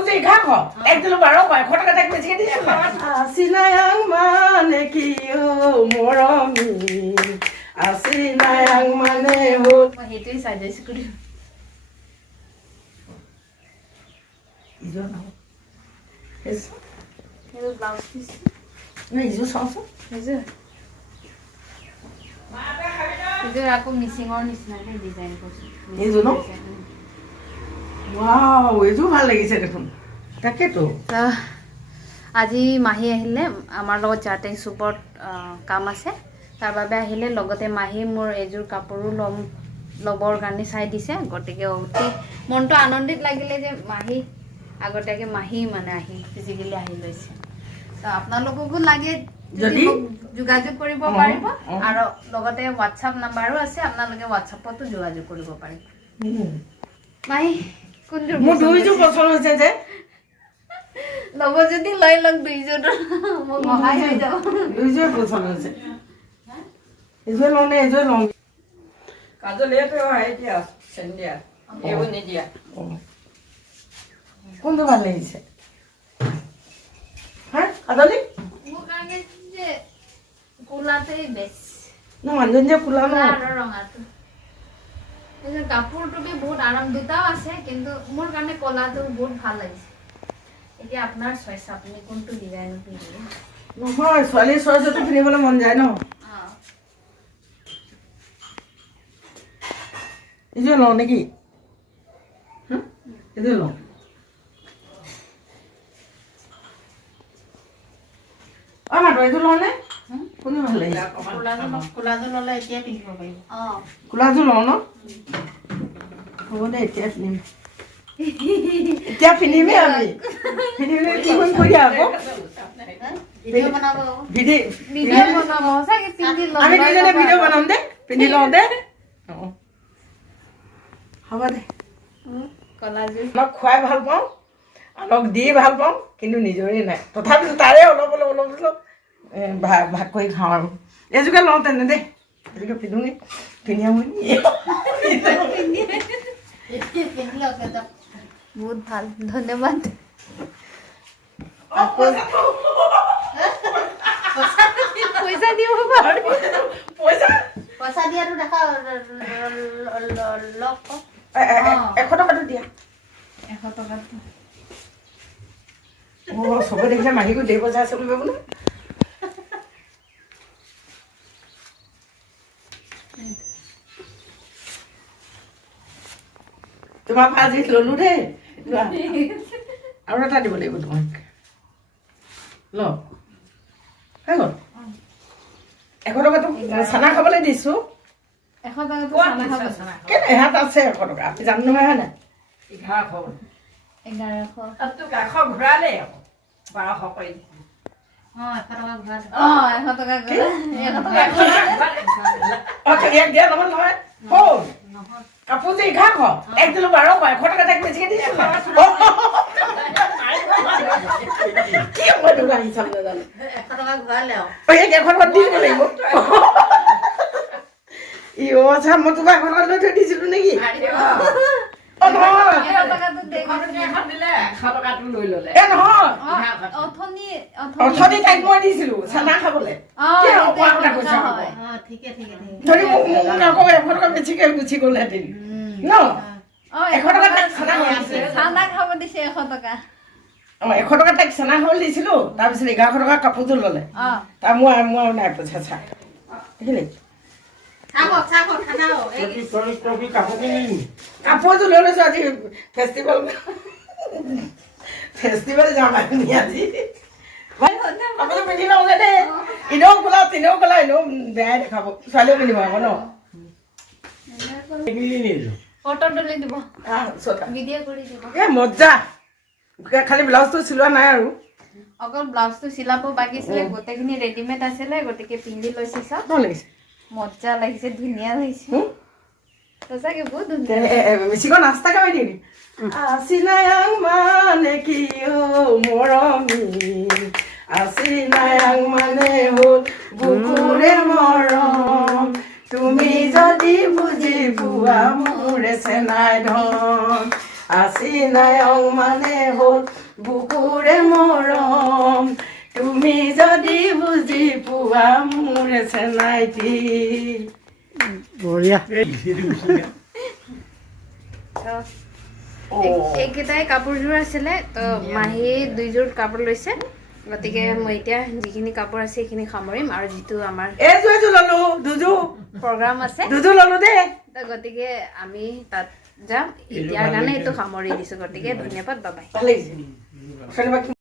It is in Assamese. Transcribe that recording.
কাপোৰযোৰ 1100 এক দিলো 1200 100 টকা তাক বেছিকে দিছো আছিনায়াং মানে কি ও মৰমি আছিনায়াং মানে হ'ল সেইটোৱে সাজেষ্ট কৰি ইজো না এসো এই ব্লাউজ পিস না ইজো চাওছো ಇದು আকৌ মিচিঙৰ নিচিনাকৈ ডিজাইন কৰিছে এইযোৰ ন ৱাও এইযোৰ ভাল লাগিছে দেখোন তাকেতো আজি মাহী আহিলে আমাৰ লগত চাৰ্টিং সুপৰত কাম আছে তাৰ বাবে আহিলে লগতে মাহী মোৰ এযোৰ কাপোৰো ল'বৰ কাৰণে চাই দিছে গতিকে অতি মনটো আনন্দিত লাগিলে যে মাহী আগতীয়াকৈ মাহী মানে আহি ফিজিকেলি আহি লৈছে তো আপোনালোককো লাগে যদি যোগাযোগ কৰিব পাৰিব আৰু লগতে WhatsApp নাম্বাৰো আছে আপোনালোকে WhatsAppতো যোগাযোগ কৰিব পাৰিব মাহী কোনযোৰ মোৰ দুইযোৰ পছন্দ হৈছে যে ল'ব যদি লৈ লওক দুইযোৰ মোক সহায় হৈ যাব দুইযোৰ পছন্দ হৈছে এযোৰ লওঁ নে এযোৰ লওঁ কাজল এইটো এতিয়া চেন্দিয়া এইবোৰ নিদিয়া কোনটো ভাল লাগিছে হা কাজলি মোৰ কাৰণে যে কোলাটোই বেষ্ট ন মানুহজন যে কোলা ন আৰু ৰঙাটো এই যে কাপোৰটো বি বহুত আৰাম দুটাও আছে কিন্তু মোৰ কাৰণে কোলাটো বহুত ভাল লাগিছে এতিয়া আপোনাৰ চইচ আপুনি কোনটো ডিজাইন পিন্ধিব নহয় ছোৱালী চইচটো পিন্ধিবলৈ মন যায় ন এযোৰ লওঁ নেকি এযোৰ লওঁ মাত্ৰ এইযোৰ লওঁ নে কোনে ভাল লাগিছে কোলাযোৰ ল'লে এতিয়া পিন্ধিব পাৰিব কোলাযোৰ লওঁ ন হ'ব দে এতিয়া পিন্ধিম এতিয়া পিন্ধিমেই আমি পিন্ধিলে কি কৰিম কৰি আকৌ ভিডিঅ' বনাব ভিডিঅ' বনাব সঁচাকে পিন্ধি লওঁ আমি দুজনে ভিডিঅ' বনাম দে পিন্ধি লওঁ দে হ'ব দে কলাযোৰ অলপ খুৱাই ভাল পাওঁ অলপ দি ভাল পাওঁ কিন্তু নিজৰে নাই তথাপিতো তাৰে অলপ অলপ অলপ অলপ ভাগ কৰি খাওঁ আৰু এইযোৰকে লওঁ তেনে দেই এইযোৰকে পিন্ধোগৈ পিন্ধি আহোঁ বহুত ভাল ধন্যবাদ পইচা দিব পইচা দিয়াটো দেখা লগ 100 টকাটো দিয়া 100 টকাটো চবে দেখিলে মাহীকো দেৰি পইচা আছে বুলিব বোলে তোমাৰ পৰা আজি ললো দেই আৰু এটা দিব লাগিব তোমাক ল হৈ গ'ল 100 টকাটো চানা খাবলৈ দিছো 100 টকাটো চানা খাব কেনে এহাত আছে 100 টকা আপুনি জানো নহয় হয় নাই 1100 1100 তাততো কাষ ঘূৰালেই আকৌ 1200 কৰি দিছে 100 টকা ঘূৰালে 100 টকা গ'লে 100 টকা ইয়াক দিয়া নহয় নহয় কাপোৰযোৰ 1100 এক দিলো 1200 100 টকা তাক বেছিকে দিছো কি মই তোক আহি চাম নাজানো 100 টকা ঘূৰালে এই 100 টকা দিব লাগিব আচ্ছা মই তোমাক 100 টকা লৈ থৈ দিছিলো নেকি অথনি তাইক মই দিছিলো চানা খাবলৈ ধৰি মোক আকৌ 100 টকা বেছিকে গুচি গ'লহেঁতেন ন 100 টকা তাইক চানা খাব দিছে 100 টকা 100 টকা তাইক চানা খাবলৈ দিছিলো তাৰপিছত 1100 টকা কাপোৰযোৰ ল'লে তাৰ মোৰ আৰু নাই পইচা চা দেখিলি কাপোৰযোৰ লৈ লৈছো আজি ফেষ্টিভেল যাম আমি আজি কাপোৰযোৰ পিন্ধি লওঁগে দেই এনেও কোলা তেনেও কোলা এনেও বেয়াই দেখাব ছোৱালীও পিন্ধিব আকৌ ন ফটো তুলি দিব ভিডিঅ' কৰি দিব মজা খালি ব্লাউজটো চিলোৱা নাই আৰু অকল ব্লাউজটো চিলাব বাকী আছিলে গোটেইখিনি ৰেডিমেড আছিলে গতিকে পিন্ধি লৈছে চব ভাল লাগিছে মজা লাগিছে ধুনীয়া লাগিছে সঁচাকে বহুত ধুনীয়া বেছিকৈ নাস্তা খাই দিবি আছিনায়াং মানে কি মৰমি আছিনায়াং মানে হ'ল বুকুৰে মৰম তুমি যদি বুজি পোৱা মোৰে চেনাই ধন অধিনায়ক মানে হ'ল বুকুৰে মৰম তুমি যদি বুজি পোৱা মোৰ চেনাইটি বঢ়িয়া এইকেইটাই কাপোৰযোৰ আছিলে তো মাহী 2যোৰ কাপোৰ লৈছে গতিকে মই এতিয়া যিখিনি কাপোৰ আছে সেইখিনি সামৰিম আৰু যিটো আমাৰ এইযোৰ ললো দুযোৰ প্ৰগ্ৰাম আছে দুযোৰ ললো দেই তো গতিকে আমি তাত যাম এতিয়াৰ কাৰণে এইটো সামৰি দিছোঁ গতিকে ধন্যবাদ বাবাই ভাল লাগিছে